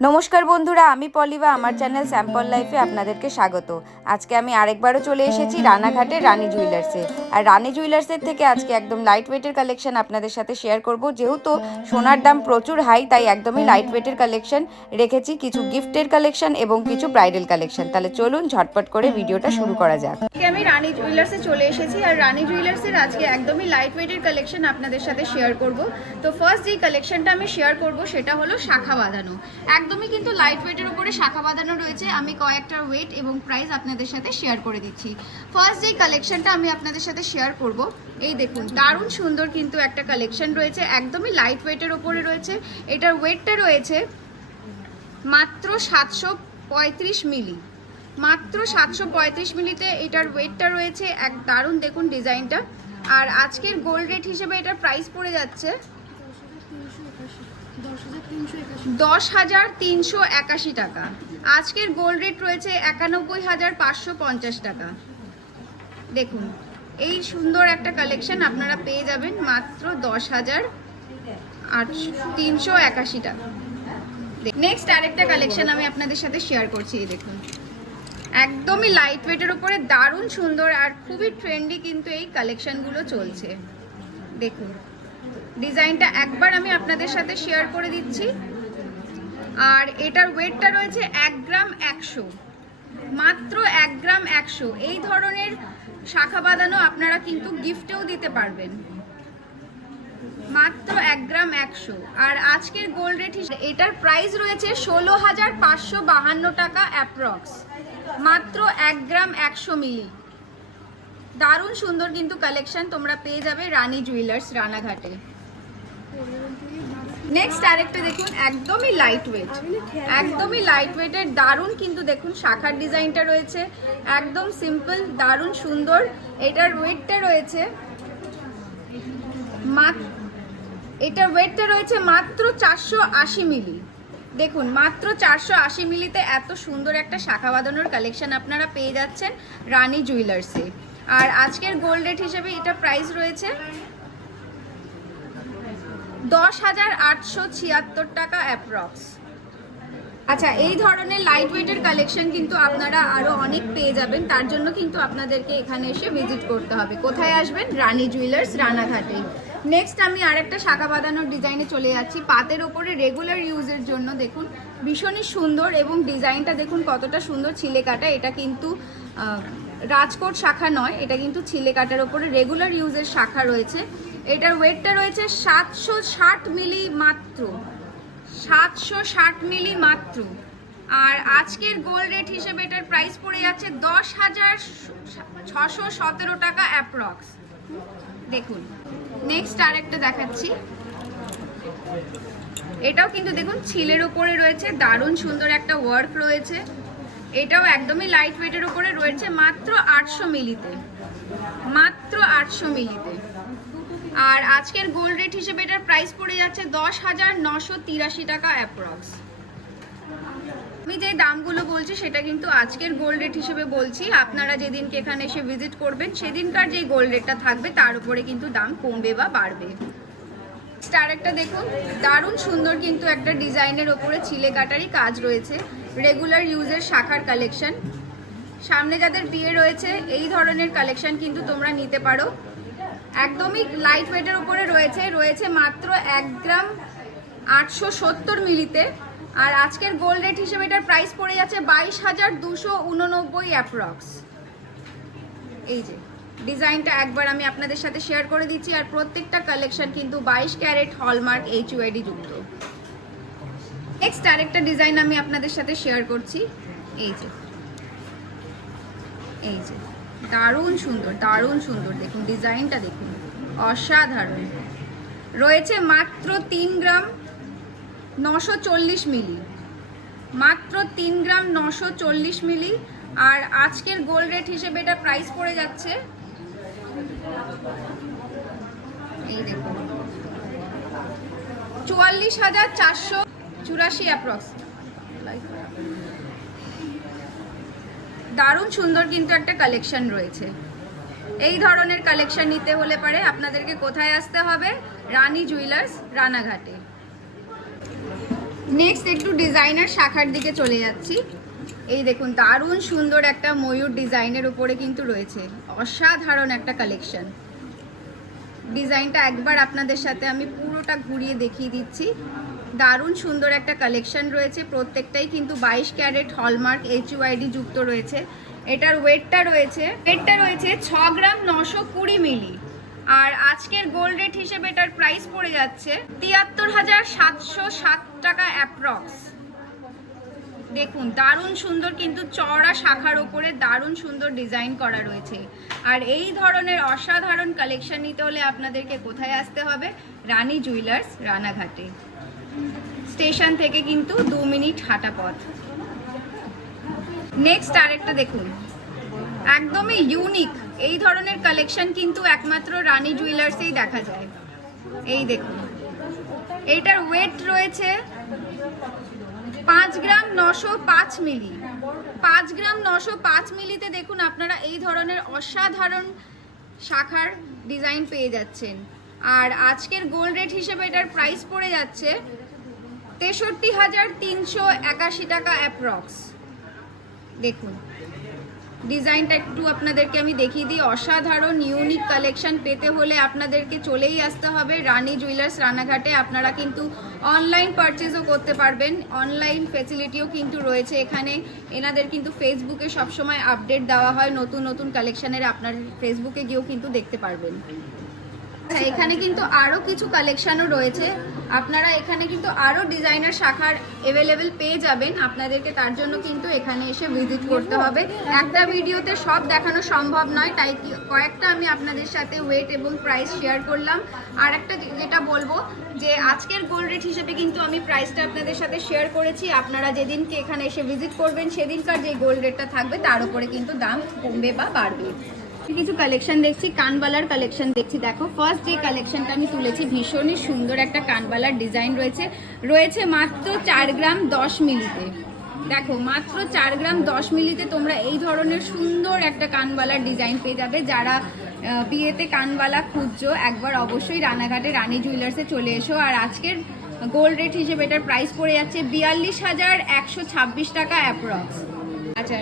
নমস্কার বন্ধুরা, আমি পলিবা। আমার চ্যানেল স্যাম্পল লাইফে আপনাদেরকে স্বাগত। আজকে আমি আরেকবারও চলে এসেছি রানাঘাটের রানী জুয়েলার্সে। আর রানী জুয়েলার্সের থেকে আজকে একদম লাইট ওয়েটের কালেকশন আপনাদের সাথে শেয়ার করব। যেহেতু সোনার দাম প্রচুর হাই, তাই একদমই লাইট ওয়েটের কালেকশন রেখেছি, কিছু গিফটের কালেকশন এবং কিছু ব্রাইডাল কালেকশন। তাহলে চলুন ঝটপট করে ভিডিওটা শুরু করা যাক। আমি রানী জুয়েলার্সে চলে এসেছি, আর রানী জুয়েলার্সের আজকে একদমই লাইট ওয়েটের কালেকশন আপনাদের সাথে শেয়ার করব। তো ফার্স্ট যে কালেকশনটা আমি শেয়ার করব সেটা হলো শাখা বাঁধানো। একদমই কিন্তু লাইট ওয়েটের উপরে শাখা বাঁধানো রয়েছে। আমি কয়েকটা ওয়েট এবং প্রাইস আপনাদের সাথে শেয়ার করে দিচ্ছি। ফার্স্ট যে কালেকশনটা আমি আপনাদের সাথে শেয়ার করব, এই দেখুন, দারুণ সুন্দর কিন্তু একটা কালেকশন রয়েছে, একদমই লাইট ওয়েটের উপরে রয়েছে। এটার ওয়েটটা রয়েছে মাত্র 735 মিলি, মাত্র 735 মিলিতে এটার ওয়েটটা রয়েছে। এক দারুণ দেখুন ডিজাইনটা। আর আজকের গোল্ড রেট হিসেবে এটার প্রাইস পড়ে যাচ্ছে 10,381 টাকা। আজকের গোল্ড রেট রয়েছে 91,550 টাকা। দেখুন, এই সুন্দর একটা কালেকশন আপনারা পেয়ে যাবেন মাত্র 10,381 টাকা। নেক্সট আরেকটা কালেকশন আমি আপনাদের সাথে শেয়ার করছি। এই দেখুন, একদমই লাইট ওয়েটের উপরে দারুণ সুন্দর আর খুবই ট্রেন্ডি কিন্তু এই কালেকশনগুলো চলছে। দেখুন ডিজাইনটা একবার আমি আপনাদের সাথে শেয়ার করে দিচ্ছি। আর এটার ওয়েটটা রয়েছে 1 গ্রাম 100, মাত্র 1 গ্রাম 100। এই ধরনের শাখা বাঁধানো আপনারা কিন্তু গিফটেও দিতে পারবেন, মাত্র 1 গ্রাম 100। আর আজকের গোল্ড রেট হিসেবে এটার প্রাইস রয়েছে 16,552 টাকা অ্যাপ্রক্স, মাত্র 1 গ্রাম 100 মিলি। দারুণ সুন্দর কিন্তু কালেকশন তোমরা পেয়ে যাবে রানী জুয়েলার্স রানাঘাটে। নেক্সট আরেকটা দেখুন, একদমই লাইট ওয়েট, একদমই লাইট ওয়েটের দারুণ কিন্তু দেখুন শাখার ডিজাইনটা রয়েছে, একদম সিম্পল, দারুণ সুন্দর। এটার ওয়েটটা রয়েছে মাত্র 480 মিলি। দেখুন মাত্র 480 মিলিতে এত সুন্দর একটা শাখা বাঁধানোর কালেকশন আপনারা পেয়ে যাচ্ছেন রানী জুয়েলার্সে। আর আজকের গোল্ড রেট হিসেবে এটা প্রাইস রয়েছে 10,876 টাকা অ্যাপ্রক্স। আচ্ছা, এই ধরনের লাইট ওয়েটের কালেকশন কিন্তু আপনারা আরো অনেক পেয়ে যাবেন। তার জন্য কিন্তু আপনাদেরকে এখানে এসে ভিজিট করতে হবে। কোথায় আসবেন? রানী জুয়েলার্স রানাঘাটে। নেক্সট আমি আরেকটা শাখা বাঁধানোর ডিজাইনে চলে যাচ্ছি, পাতের ওপরে রেগুলার ইউজের জন্য। দেখুন ভীষণই সুন্দর এবং ডিজাইনটা দেখুন কতটা সুন্দর, ছিলে কাটা। এটা কিন্তু রাজকোট শাখা নয়, এটা কিন্তু ছিলে কাটার ওপরে রেগুলার ইউজের শাখা রয়েছে। এটার ওয়েটটা রয়েছে 760 মিলি, মাত্র 760 মিলি মাত্র। আর আজকের গোল্ড রেট হিসেবে এটার প্রাইস পড়ে যাচ্ছে 10,617 টাকা অ্যাপ্রক্স। দেখুন নেক্সট আরেকটা দেখাচ্ছি, এটাও কিন্তু দেখুন ছিলের উপরে রয়েছে, দারুণ সুন্দর একটা ওয়ার্ক রয়েছে। এটাও একদমই লাইট ওয়েটের উপরে রয়েছে, মাত্র 800 মিলিতে, মাত্র 800 মিলিতে। আর আজকের গোল্ড রেট হিসেবে এটার প্রাইস পড়ে যাচ্ছে 10,983 টাকা অ্যাপ্রক্স। আমি যে দামগুলো বলছি সেটা কিন্তু আজকের গোল্ড রেট হিসেবে বলছি। আপনারা যেদিনকে এখানে এসে ভিজিট করবেন সেদিনকার যে গোল্ড রেটটা থাকবে তার উপরে কিন্তু দাম কমবে বা বাড়বে। স্টার একটা দেখুন, দারুণ সুন্দর কিন্তু একটা ডিজাইনের ওপরে ছিলে কাটারই কাজ রয়েছে, রেগুলার ইউজের শাখার কালেকশন। সামনে যাদের বিয়ে রয়েছে এই ধরনের কালেকশন কিন্তু তোমরা নিতে পারো। একদমই লাইট ওয়েটের উপরে রয়েছে মাত্র 1 গ্রাম 870 মিলিতে। আর আজকের গোল্ড রেট হিসেবে এটার প্রাইস পড়ে যাচ্ছে 22,289 অ্যাপ্রক্স। এই যে ডিজাইনটা একবার আমি আপনাদের সাথে শেয়ার করে দিচ্ছি। আর প্রত্যেকটা কালেকশন কিন্তু 22 ক্যারেট হলমার্ক HUID যুক্ত। নেক্সট আরেকটা ডিজাইন আমি আপনাদের সাথে শেয়ার করছি। এই যে দারুণ সুন্দর, দারুণ সুন্দর, দেখুন ডিজাইনটা দেখুন, অসাধারণ। রয়েছে মাত্র 3 গ্রাম 940 মিলি, মাত্র 3 গ্রাম 940 মিলি। আর আজকের গোল্ড রেট হিসেবে এটা প্রাইস পড়ে যাচ্ছে, এই দেখুন, 44,484 অ্যাপ্রক্স। দারুণ সুন্দর কিন্তু একটা কালেকশন রয়েছে। এই ধরনের কালেকশন নিতে হলে পারে আপনাদেরকে কোথায় আসতে হবে? রানী জুয়েলার্স রানাঘাটে। নেক্সট একটু ডিজাইনার শাখার দিকে চলে যাচ্ছি। এই দেখুন দারুণ সুন্দর একটা ময়ূর ডিজাইনের উপরে কিন্তু রয়েছে, অসাধারণ একটা কালেকশন। ডিজাইনটা একবার আপনাদের সাথে আমি পুরোটা ঘুরিয়ে দেখিয়ে দিচ্ছি। দারুণ সুন্দর একটা কালেকশন রয়েছে, প্রত্যেকটাই কিন্তু 22 ক্যারেট হলমার্ক HUID যুক্ত রয়েছে। এটার ওয়েটটা রয়েছে 6 গ্রাম 920 মিলি। আর আজকের গোল্ড রেট হিসেবে এটার প্রাইস পড়ে যাচ্ছে 73,707 টাকা অ্যাপ্রক্স। দেখুন দারুণ সুন্দর কিন্তু চওড়া শাখার উপরে দারুণ সুন্দর ডিজাইন করা রয়েছে। আর এই ধরনের অসাধারণ কালেকশন নিতে হলে আপনাদেরকে কোথায় আসতে হবে? রানী জুয়েলার্স, রানাঘাটে। স্টেশন থেকে কিন্তু 2 মিনিট হাঁটা পথ। নেক্সট আরেকটা দেখুন, একদমই ইউনিক এই ধরনের কালেকশন কিন্তু একমাত্র রানী জুয়েলার্সেই দেখা যায়। এই দেখুন, এইটার ওয়েট রয়েছে 5 গ্রাম 905 মিলি। 5 গ্রাম 905 মিলিতে দেখুন আপনারা এই ধরনের অসাধারণ শাখার ডিজাইন পেয়ে যাচ্ছেন। আর আজকের গোল্ড রেট হিসেবে এটার প্রাইস পড়ে যাচ্ছে 63,381 টাকা অ্যাপ্রক্স। দেখুন ডিজাইনটা একটু আপনাদেরকে আমি দেখিয়ে দিই। অসাধারণ ইউনিক কালেকশন পেতে হলে আপনাদেরকে চলেই আসতে হবে রানী জুয়েলার্স, রানাঘাটে। আপনারা কিন্তু অনলাইন পারচেজও করতে পারবেন, অনলাইন ফেসিলিটিও কিন্তু রয়েছে এখানে। এনাদের কিন্তু ফেসবুকে সবসময় আপডেট দেওয়া হয় নতুন নতুন কালেকশনের, আপনার ফেসবুকে গিয়েও কিন্তু দেখতে পারবেন। এখানে কিন্তু আরও কিছু কালেকশনও রয়েছে, আপনারা এখানে কিন্তু আরও ডিজাইনার শাখার অ্যাভেলেবেল পেয়ে যাবেন। আপনাদেরকে তার জন্য কিন্তু এখানে এসে ভিজিট করতে হবে। একটা ভিডিওতে সব দেখানো সম্ভব নয়, তাই কয়েকটা আমি আপনাদের সাথে ওয়েট এবং প্রাইস শেয়ার করলাম। আর একটা যেটা বলবো যে আজকের গোল্ড রেট হিসেবে কিন্তু আমি প্রাইসটা আপনাদের সাথে শেয়ার করেছি। আপনারা যেদিনকে এখানে এসে ভিজিট করবেন সেদিনকার যে গোল্ড রেটটা থাকবে তার উপরে কিন্তু দাম কমবে বা বাড়বে। কিছু কালেকশন দেখছি, কানবালার কালেকশন দেখছি। দেখো ফার্স্ট যে কালেকশনটা আমি তুলেছি ভীষণই সুন্দর একটা কানবালার ডিজাইন রয়েছে মাত্র 4 গ্রাম 10 মিলিতে। দেখো মাত্র 4 গ্রাম 10 মিলিতে তোমরা এই ধরনের সুন্দর একটা কানবালার ডিজাইন পেয়ে যাবে। যারা বিয়েতে কানবালা খুঁজছো একবার অবশ্যই রানাঘাটে রানী জুয়েলার্সে চলে এসো। আর আজকের গোল্ড রেট হিসেবে এটার প্রাইস পড়ে যাচ্ছে 42,126 টাকা অ্যাপ্রক্স। আচ্ছা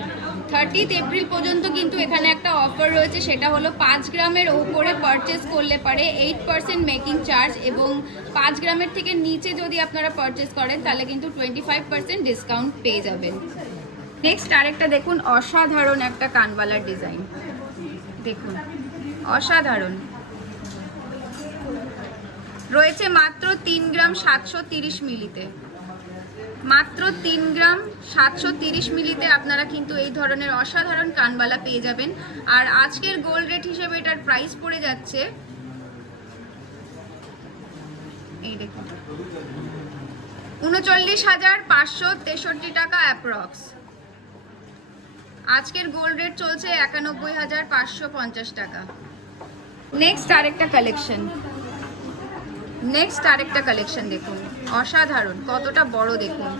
30 এপ্রিল পর্যন্ত কিন্তু এখানে একটা অফার রয়েছে, সেটা হলো 5 গ্রামের ওপরে পারচেস করলে পারে 8% মেকিং চার্জ, এবং 5 গ্রামের থেকে নিচে যদি আপনারা পারচেস করেন তাহলে কিন্তু 25% ডিসকাউন্ট পেয়ে যাবেন। নেক্সট আরেকটা দেখুন, অসাধারণ একটা কানবালার ডিজাইন। দেখুন অসাধারণ রয়েছে মাত্র 3 গ্রাম 730 মিলিতে। মাত্র 3 গ্রাম 730 মিলিতে আপনারা কিন্তু এই ধরনের অসাধারণ কানবালা পেয়ে যাবেন। আর আজকের গোল্ড রেট হিসেবে এটার প্রাইস পড়ে যাচ্ছে, এই দেখুন 39,563 টাকা অ্যাপ্রক্স। আজকের গোল্ড রেট চলছে 91,550 টাকা। নেক্সট আরেকটা কালেকশন দেখুন, অসাধারণ, কতটা বড় দেখুন,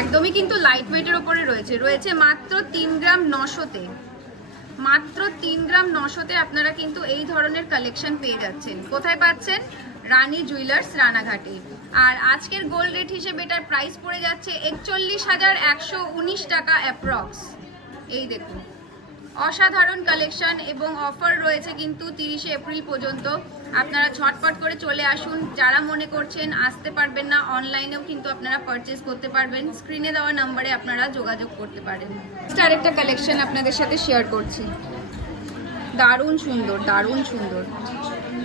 একদমই কিন্তু লাইট ওয়েটের ওপরে রয়েছে মাত্র 3 গ্রাম 900-তে। মাত্র 3 গ্রাম 900-তে আপনারা কিন্তু এই ধরনের কালেকশন পেয়ে যাচ্ছেন। কোথায় পাচ্ছেন? রানী জুয়েলার্স, রানাঘাটে। আর আজকের গোল্ড রেট হিসেবে এটার প্রাইস পড়ে যাচ্ছে 41,119 টাকা অ্যাপ্রক্স। এই দেখুন অসাধারণ কালেকশন, এবং অফার রয়েছে কিন্তু 30 এপ্রিল পর্যন্ত। আপনারা ঝটপট করে চলে আসুন। যারা মনে করছেন আসতে পারবেন না, অনলাইনেও কিন্তু আপনারা পারচেস করতে পারবেন, স্ক্রিনে দেওয়া নাম্বারে আপনারা যোগাযোগ করতে পারেন। আরেকটা কালেকশন আপনাদের সাথে শেয়ার করছি, দারুণ সুন্দর, দারুণ সুন্দর।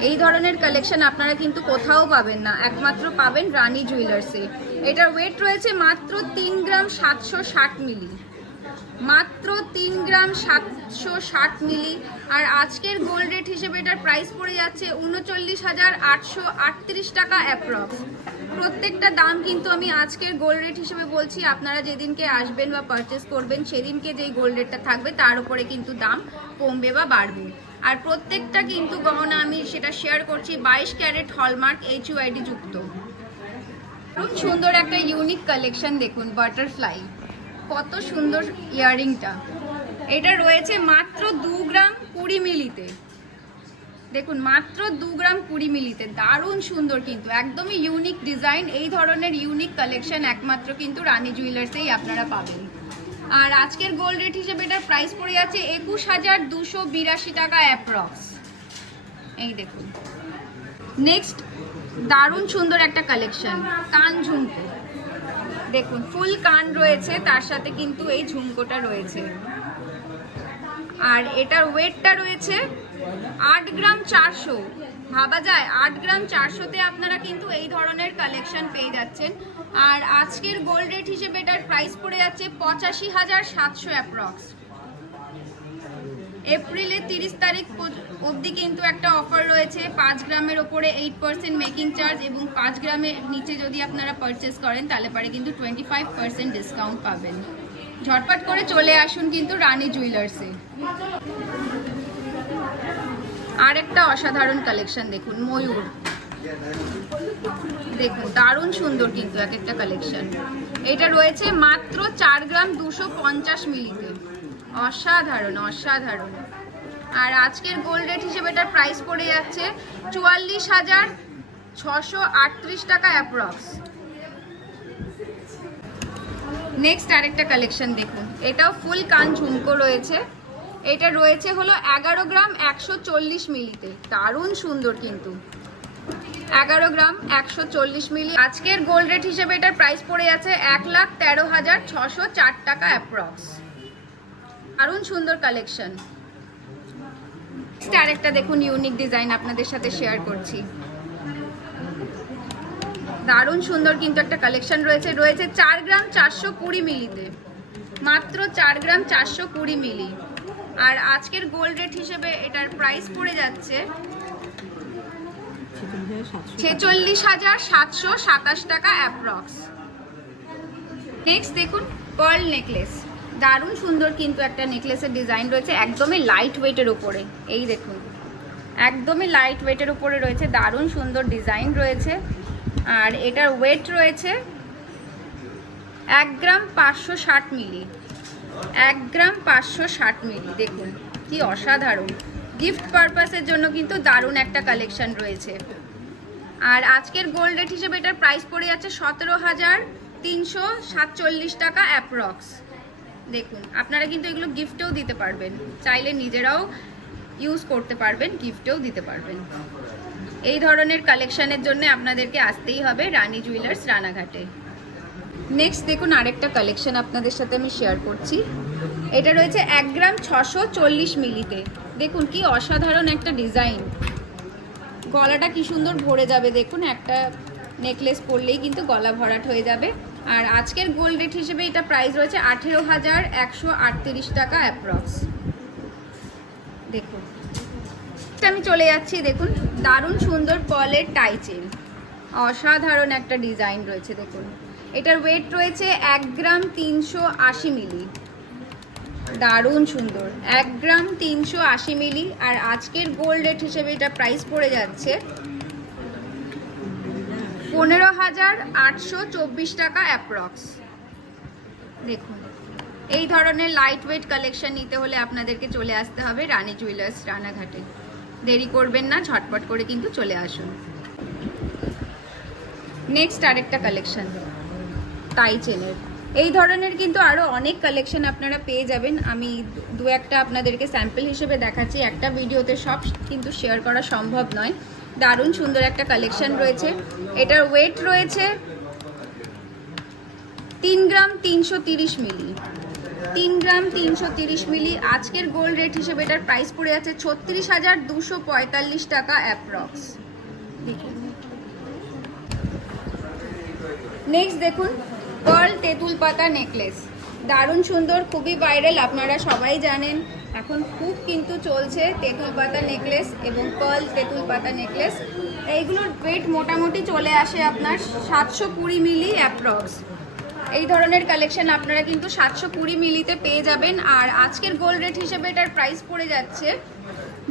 এই ধরনের কালেকশন আপনারা কিন্তু কোথাও পাবেন না, একমাত্র পাবেন রানী জুয়েলার্সে। এটার ওয়েট রয়েছে মাত্র 3 গ্রাম 760 মিলি। মাত্র 3 গ্রাম 760 মিলি। আর আজকের গোল্ড রেট হিসেবে এটার প্রাইস পড়ে যাচ্ছে 39,838 টাকা অ্যাপ্রক্স। প্রত্যেকটা দাম কিন্তু আমি আজকের গোল্ড রেট হিসেবে বলছি, আপনারা যেদিনকে আসবেন বা পারচেস করবেন সেদিনকে যেই গোল্ড রেটটা থাকবে তার উপরে কিন্তু দাম কমবে বা বাড়বে। আর প্রত্যেকটা কিন্তু গহনা আমি সেটা শেয়ার করছি 22 ক্যারেট হলমার্ক HUID যুক্ত। খুব সুন্দর একটা ইউনিক কালেকশন দেখুন, বাটারফ্লাই, কত সুন্দর ইয়াররিংটা। এটা রয়েছে মাত্র 2 গ্রাম 20 মিলিতে। দেখুন মাত্র 2 গ্রাম 20 মিলিতে, দারুণ সুন্দর কিন্তু, একদমই ইউনিক ডিজাইন। এই ধরনের ইউনিক কালেকশন একমাত্র কিন্তু রানী জুয়েলার্সেই আপনারা পাবেন। আর আজকের গোল্ড রেট হিসেবে এটার প্রাইস পড়ে যাচ্ছে 21,282 টাকা অ্যাপ্রক্স। এই দেখুন নেক্সট দারুণ সুন্দর একটা কালেকশন, কান ঝুমকো। দেখুন ফুল কান রয়েছে, তার সাথে কিন্তু এই ঝুমকোটা রয়েছে। আর এটার ওয়েটটা রয়েছে 8 গ্রাম 400। ভাবা যায় 8 গ্রাম 400-তে আপনারা কিন্তু এই ধরনের কালেকশন পেয়ে যাচ্ছেন। আর আজকের গোল্ড রেট হিসেবে এটার প্রাইস পড়ে যাচ্ছে 85,700 অ্যাপ্রক্স। এপ্রিলের 30 তারিখ অবধি কিন্তু একটা অফার রয়েছে, 5 গ্রামের ওপরে 8% মেকিং চার্জ, এবং 5 গ্রামের নিচে যদি আপনারা পারচেস করেন তাহলে পরে কিন্তু 25% ডিসকাউন্ট পাবেন। ঝটপট করে চলে আসুন কিন্তু রানী জুয়েলার্সে। আর একটা অসাধারণ কালেকশন দেখুন, ময়ূর। দেখুন দারুণ সুন্দর কিন্তু এক একটা কালেকশন। এটা রয়েছে মাত্র 4 গ্রাম 250 মিলিতে, অসাধারণ অসাধারণ। আর আজকের গোল্ড রেট হিসেবে এটার প্রাইস পড়ে যাচ্ছে 44,638 টাকা অ্যাপ্রক্স। নেক্সট আরেকটা কালেকশন দেখুন, এটাও ফুল কান ঝুমকো রয়েছে। এটা রয়েছে হলো 11 গ্রাম 140 মিলিতে, দারুণ সুন্দর কিন্তু, 11 গ্রাম 140 মিলি। আজকের গোল্ড রেট হিসেবে এটার প্রাইস পড়ে যাচ্ছে 1,13,604 টাকা অ্যাপ্রক্স। দারুণ সুন্দর কালেকশন। আরেকটা দেখুন ইউনিক ডিজাইন আপনাদের সাথে শেয়ার করছি, দারুণ সুন্দর কিন্তু একটা কালেকশন রয়েছে। রয়েছে 4 গ্রাম 420 মিলিতে, মাত্র 4 গ্রাম 420 মিলি। আর আজকের গোল্ড রেট হিসেবে এটার প্রাইস পড়ে যাচ্ছে 46,727 টাকা অ্যাপ্রক্স। নেক্সট দেখুন পার্ল নেকলেস, দারুণ সুন্দর কিন্তু একটা নেকলেসের ডিজাইন রয়েছে, একদমই লাইট ওয়েটের উপরে। এই দেখুন একদমই লাইট ওয়েটের উপরে রয়েছে, দারুণ সুন্দর ডিজাইন রয়েছে। আর এটার ওয়েট রয়েছে 1 গ্রাম 560 মিলি, 1 গ্রাম 560 মিলি। দেখুন কি অসাধারণ, গিফট পারপাসের জন্য কিন্তু দারুণ একটা কালেকশন রয়েছে। আর আজকের গোল্ড রেট হিসেবে এটার প্রাইস পড়ে যাচ্ছে 17,347 টাকা অ্যাপ্রক্স। দেখুন আপনারা কিন্তু এগুলো গিফটেও দিতে পারবেন, চাইলে নিজেরাও ইউজ করতে পারবেন, গিফটেও দিতে পারবেন। এই ধরনের কালেকশনের জন্য আপনাদেরকে আসতেই হবে রানী জুয়েলার্স রানাঘাটে। নেক্সট দেখুন আরেকটা কালেকশন আপনাদের সাথে আমি শেয়ার করছি। এটা রয়েছে 1 গ্রাম 640 মিলিতে। দেখুন কি অসাধারণ একটা ডিজাইন, গলাটা কি সুন্দর ভরে যাবে। দেখুন একটা নেকলেস পরলেই কিন্তু গলা ভরাট হয়ে যাবে। আর আজকের গোল্ড রেট হিসেবে এটা প্রাইস রয়েছে 18,138 টাকা অ্যাপ্রক্স। দেখুন আমি চলে যাচ্ছি, দেখুন দারুণ সুন্দর পার্লের টাই চেন, অসাধারণ একটা ডিজাইন রয়েছে। দেখুন এটার ওয়েট রয়েছে 1 গ্রাম 380 মিলি, দারুণ সুন্দর 1 গ্রাম 380 মিলি। আর আজকের গোল্ড রেট হিসেবে এটা প্রাইস পড়ে যাচ্ছে 15,824 টাকা অ্যাপ্রক্স। দেখুন এই ধরনের লাইট ওয়েট কালেকশন নিতে হলে আপনাদেরকে চলে আসতে হবে রানী জুয়েলার্স রানাঘাটে। দেরি করবেন না, ঝটপট করে কিন্তু চলে আসুন। নেক্সট আরেকটা কালেকশন টাই চেনের, এই ধরনের কিন্তু আরও অনেক কালেকশন আপনারা পেয়ে যাবেন। আমি দু একটা আপনাদেরকে স্যাম্পল হিসেবে দেখাচ্ছি, একটা ভিডিওতে সব কিন্তু শেয়ার করা সম্ভব নয়। দারুণ সুন্দর একটা কালেকশন রয়েছে। এটার ওয়েট রয়েছে 3 গ্রাম 330 মিলি, 3 গ্রাম 330 মিলি। আজকের গোল্ড রেট হিসেবে এটার প্রাইস পড়ে যাচ্ছে 36,245 টাকা অ্যাপ্রক্স। দেখুন নেক্সট দেখুন পার্ল তেঁতুল পাতা নেকলেস, দারুণ সুন্দর, খুবই ভাইরাল, আপনারা সবাই জানেন এখন খুব কিন্তু চলছে তেঁতুল পাতা নেকলেস এবং পার্ল তেঁতুল পাতা নেকলেস। এইগুলোর ওয়েট মোটামুটি চলে আসে আপনার 720 মিলি অ্যাপ্রক্স। এই ধরনের কালেকশন আপনারা কিন্তু 720 মিলিতে পেয়ে যাবেন। আর আজকের গোল্ড রেট হিসেবে এটার প্রাইস পড়ে যাচ্ছে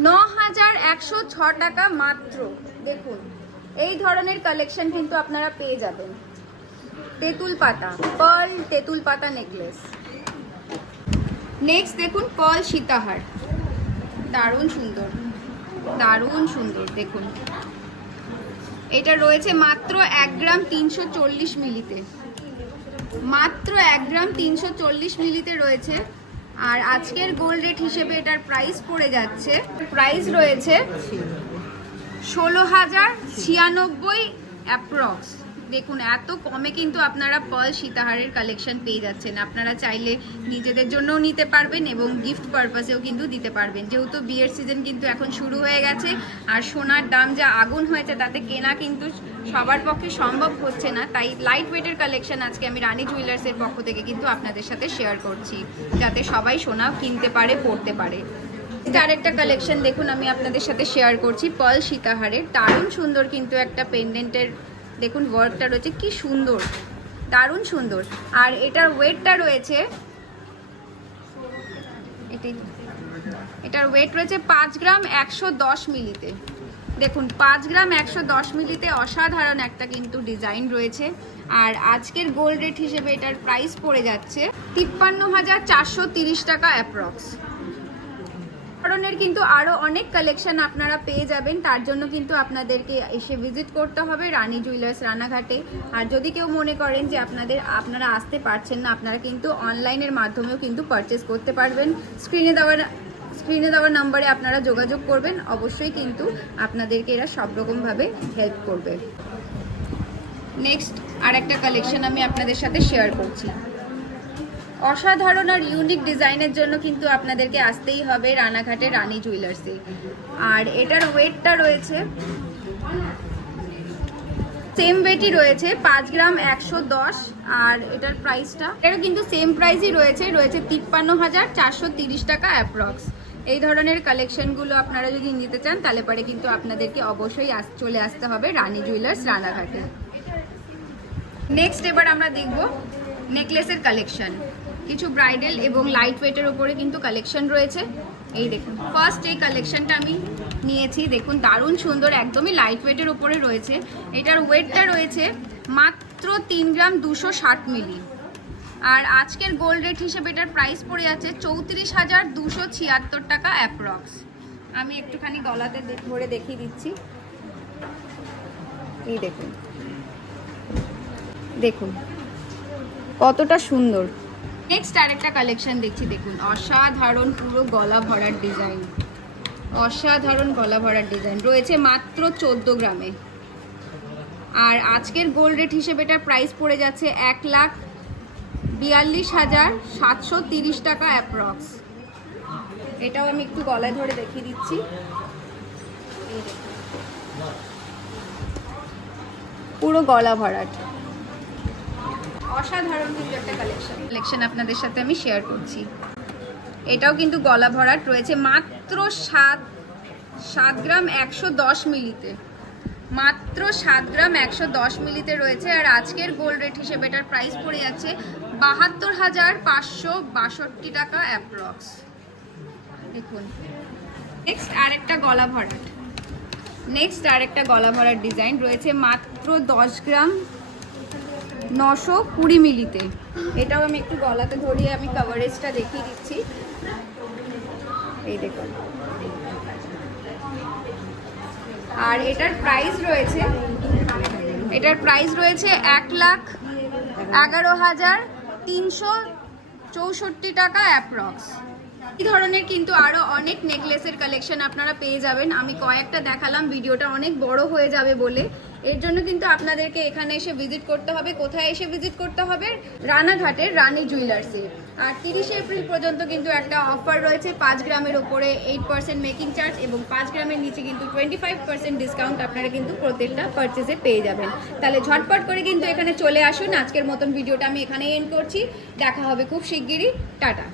9,106 টাকা মাত্র। দেখুন এই ধরনের কালেকশন কিন্তু আপনারা পেয়ে যাবেন। তেঁতুল পাতা পার্ল তেঁতুল পাতা নেকলেস। নেক্সট দেখুন পার্ল সীতাহার, দারুণ সুন্দর, দারুণ সুন্দর। দেখুন এটা রয়েছে মাত্র 1 গ্রাম 340 মিলিতে, মাত্র 1 গ্রাম 340 মিলিতে রয়েছে। আর আজকের গোল্ড রেট হিসেবে এটার প্রাইস পড়ে যাচ্ছে, প্রাইস রয়েছে 16,096 অ্যাপ্রক্স। দেখুন এত কমে কিন্তু আপনারা পার্ল সীতাহারের কালেকশন পেয়ে যাচ্ছেন। আপনারা চাইলে নিজেদের জন্যও নিতে পারবেন এবং গিফট পারপাসেও কিন্তু দিতে পারবেন, যেহেতু বিয়ের সিজন কিন্তু এখন শুরু হয়ে গেছে। আর সোনার দাম যা আগুন হয়েছে তাতে কেনা কিন্তু সবার পক্ষে সম্ভব হচ্ছে না, তাই লাইট ওয়েটের কালেকশন আজকে আমি রানী জুয়েলার্সের পক্ষ থেকে কিন্তু আপনাদের সাথে শেয়ার করছি, যাতে সবাই সোনা কিনতে পারে, পড়তে পারে। আরেকটা কালেকশন দেখুন আমি আপনাদের সাথে শেয়ার করছি পার্ল সীতাহারের। দারুণ সুন্দর কিন্তু একটা পেন্ডেন্টের দেখুন ওয়ার্কটা রয়েছে, কি সুন্দর, দারুণ সুন্দর। আর এটার ওয়েটটা রয়েছে, এটার ওয়েট রয়েছে 5 গ্রাম 110 মিলিতে। দেখুন 5 গ্রাম 110 মিলিতে অসাধারণ একটা কিন্তু ডিজাইন রয়েছে। আর আজকের গোল্ড রেট হিসেবে এটার প্রাইস পড়ে যাচ্ছে 53,430 টাকা অ্যাপ্রক্স। ধরনের কিন্তু আরও অনেক কালেকশন আপনারা পেয়ে যাবেন, তার জন্য কিন্তু আপনাদেরকে এসে ভিজিট করতে হবে রানী জুয়েলার্স রানাঘাটে। আর যদি কেউ মনে করেন যে আপনারা আসতে পারছেন না, আপনারা কিন্তু অনলাইনের মাধ্যমেও কিন্তু পারচেস করতে পারবেন। স্ক্রিনে দেওয়া নাম্বারে আপনারা যোগাযোগ করবেন, অবশ্যই কিন্তু আপনাদেরকে এরা সব রকমভাবে হেল্প করবে। নেক্সট আর একটা কালেকশন আমি আপনাদের সাথে শেয়ার করছি। অসাধারণ আর ইউনিক ডিজাইনের জন্য কিন্তু আপনাদেরকে আসতেই হবে রানাঘাটে রানী জুয়েলার্সে। আর এটার ওয়েটটা রয়েছে সেম ওয়েটই রয়েছে 5 গ্রাম 110। আর এটার প্রাইসটা এটাও কিন্তু সেম প্রাইসই রয়েছে 53,430 টাকা অ্যাপ্রক্স। এই ধরনের কালেকশনগুলো আপনারা যদি নিতে চান তাহলে পরে কিন্তু আপনাদেরকে অবশ্যই চলে আসতে হবে রানী জুয়েলার্স রানাঘাটে। নেক্সট এবার আমরা দেখব নেকলেসের কালেকশন। কিছু ব্রাইডাল এবং লাইট ওয়েটের ওপরে কিন্তু কালেকশন রয়েছে। এই দেখুন ফার্স্ট এই কালেকশনটা আমি নিয়েছি, দেখুন দারুণ সুন্দর, একদমই লাইট ওয়েটের ওপরে রয়েছে। এটার ওয়েটটা রয়েছে মাত্র 3 গ্রাম 260 মিলি। আর আজকের গোল্ড রেট হিসেবে এটার প্রাইস পড়ে যাচ্ছে 34,276 টাকা অ্যাপ্রক্স। আমি একটুখানি গলাতে ধরে দেখিয়ে দিচ্ছি। এই দেখুন, দেখুন কতটা সুন্দর। নেক্সট আরেকটা কালেকশন দেখছি, দেখুন অসাধারণ পুরো গলা ভরার ডিজাইন, অসাধারণ গলা ভরার ডিজাইন রয়েছে মাত্র 14 গ্রামে। আর আজকের গোল্ড রেট হিসেবে এটার প্রাইস পড়ে যাচ্ছে 1,42,730 টাকা অ্যাপ্রক্স। এটাও আমি একটু গলায় ধরে দেখিয়ে দিচ্ছি। পুরো গলা ভরাট অসাধারণ কিন্তু একটা কালেকশন আপনাদের সাথে আমি শেয়ার করছি। এটাও কিন্তু গলা ভরাট রয়েছে মাত্র 7 গ্রাম 110 মিলিতে, মাত্র 7 গ্রাম 110 মিলিতে রয়েছে। আর আজকের গোল্ড রেট হিসেবে এটার প্রাইস পড়ে যাচ্ছে 72,562 টাকা অ্যাপ্রক্স। দেখুন নেক্সট আরেকটা গলা ভরাট ডিজাইন রয়েছে মাত্র 10 গ্রাম 920 মিলিতে। এটাও আমি একটু গলাতে ধরিয়ে আমি কভারেজটা দেখিয়ে দিচ্ছি। এই দেখুন, আর এটার প্রাইস রয়েছে 1,11,364 টাকা অ্যাপ্রক্স। এই ধরনের কিন্তু আরো অনেক নেকলেসের কালেকশন আপনারা পেয়ে যাবেন। আমি কয়েকটা দেখালাম, ভিডিওটা অনেক বড় হয়ে যাবে বলে, এর জন্য কিন্তু আপনাদেরকে এখানে এসে ভিজিট করতে হবে। কোথায় এসে ভিজিট করতে হবে? রানাঘাটের রানী জুয়েলার্সে। আর 30 এপ্রিল পর্যন্ত কিন্তু একটা অফার রয়েছে, 5 গ্রামের ওপরে 8% মেকিং চার্জ এবং 5 গ্রামের নিচে কিন্তু 25% ডিসকাউন্ট আপনারা কিন্তু প্রত্যেকটা পারচেসে পেয়ে যাবেন। তাহলে ঝটপট করে কিন্তু এখানে চলে আসুন। আজকের মতন ভিডিওটা আমি এখানেই এন্ড করছি, দেখা হবে খুব শিগগিরই। টাটা।